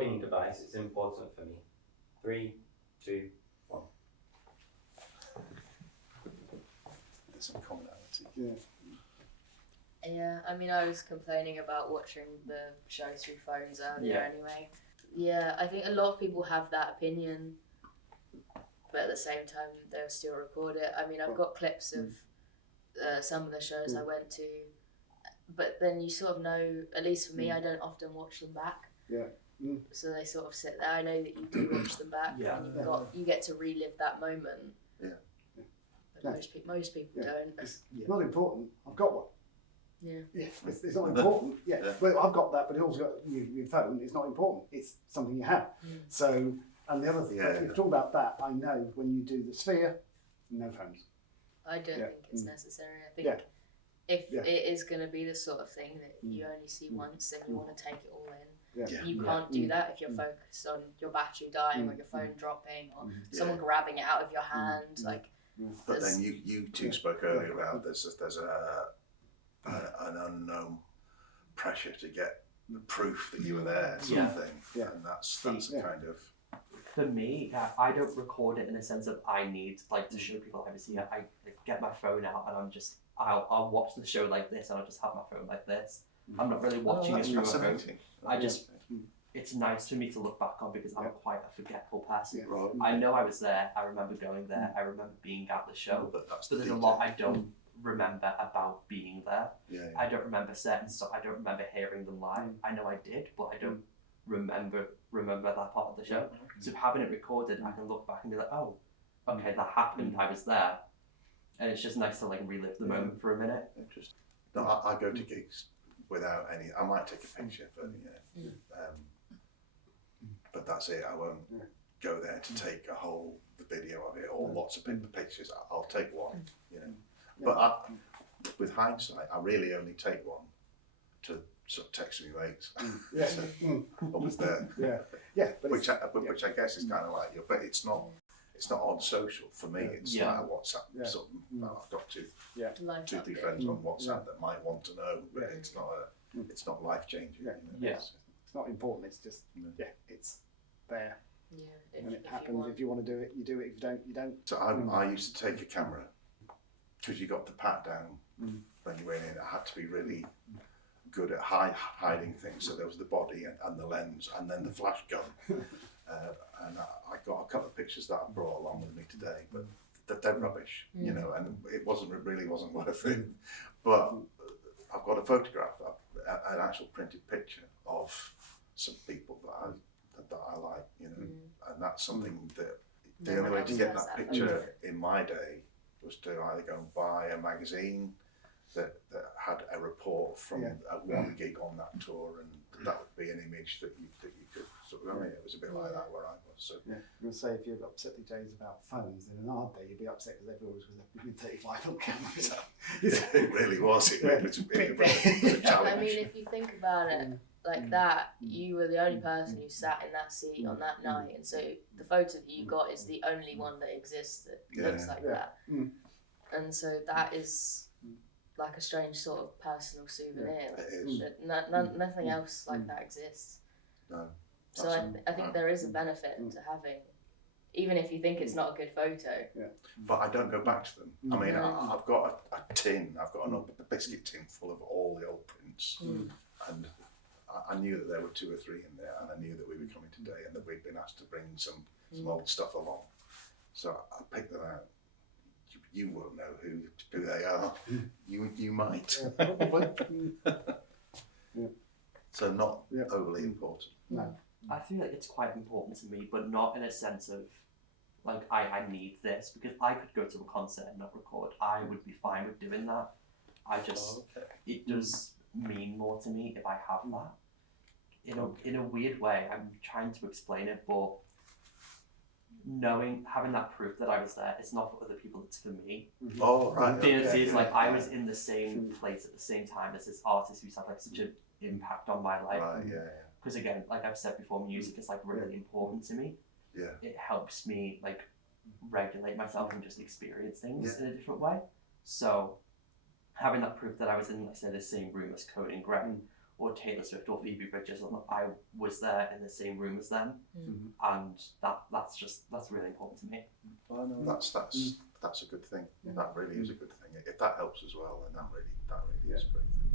recording device is important for me. 3, 2, 1. There's some commonality. Yeah, I mean, I was complaining about watching the show through phones earlier anyway. Yeah, I think a lot of people have that opinion, but at the same time, they'll still record it. I mean, I've got clips of some of the shows I went to, but then you sort of know, at least for me, I don't often watch them back. So they sort of sit there. I know that you do watch them back, and you get to relive that moment. But most people don't. It's not important. I've got one. Yeah. It's not important. Well, I've got that, but it also got your phone. It's not important. It's something you have. So, and the other thing, if you talk about that, I know when you do the sphere, no phones. I don't think it's necessary. I think if it is going to be the sort of thing that you only see once and you want to take it all in, you can't do that if you're focused on your battery dying or your phone dropping or someone grabbing it out of your hand. But then you two spoke earlier about there's an unknown pressure to get the proof that you were there, sort of thing, and that's a kind of. For me, I don't record it in the sense of I need to show people I see it. I get my phone out and I'll watch the show like this and I'll just have my phone like this. I'm not really watching it through a phone. It's nice for me to look back on because I'm quite a forgetful person. I know I was there. I remember going there. I remember being at the show. But there's a lot I don't remember about being there. I don't remember certain stuff. I don't remember hearing them live. I know I did, but I don't remember that part of the show. So having it recorded, I can look back and be like, oh, okay, that happened. I was there, and it's just nice to relive the moment for a minute. Interesting. No, I go to gigs without any. I might take a picture, but that's it. I won't go there to take a whole video of it or lots of pictures. I'll take one, But with hindsight, I really only take one to sort of text me mates. I was there. But which I guess is kind of like you, but it's not on social for me. It's like a WhatsApp. Sort of, I've got two, 3 friends on WhatsApp that might want to know, but it's not life changing. It's not important. It's just it's there. When it happens, if you want to do it, you do it. If you don't, you don't. So I used to take a camera because you got the pat down when you went in. I had to be really good at hiding things. So there was the body and the lens and then the flash gun. And I got a couple of pictures that I brought along with me today, but they're rubbish, and it really wasn't worth it. But I've got a photograph, an actual printed picture of some people that I like, and that's something that the only way to get that picture in my day was to either go and buy a magazine that had a report from one gig on that tour, and that would be an image that you could sort of. It was a bit like that where I was. So I'm going to say, if you're upset these days about phones, then in our day you'd be upset because everyone was with 35 cameras. It really was. It was a challenge. I mean, if you think about it like that, you were the only person who sat in that seat on that night, and so the photo that you got is the only one that exists that looks like that. And so that is like a strange sort of personal souvenir. Nothing else like that exists. No. So I think there is a benefit to having, even if you think it's not a good photo. But I don't go back to them. I mean, I've got a tin. I've got a biscuit tin full of all the old prints, and I knew that there were 2 or 3 in there, and I knew that we were coming today, and that we'd been asked to bring some old stuff along. So I picked them out. You won't know who they are. You might. So not overly important. No. I feel like it's quite important to me, but not in a sense of I need this, because I could go to a concert and not record. I would be fine with doing that. It does mean more to me if I have that. In a weird way, I'm trying to explain it, but having that proof that I was there, it's not for other people, it's for me. Oh, right. It's like I was in the same place at the same time as this artist who's had such an impact on my life. Right, Because again, like I've said before, music is really important to me. It helps me regulate myself and just experience things in a different way. So having that proof that I was in, let's say, the same room as Cody and Greg, or Taylor Swift or Phoebe Bridgers, and I was there in the same room as them, and that's really important to me. Well, no, that's a good thing. That really is a good thing. If that helps as well, then that really is a great thing.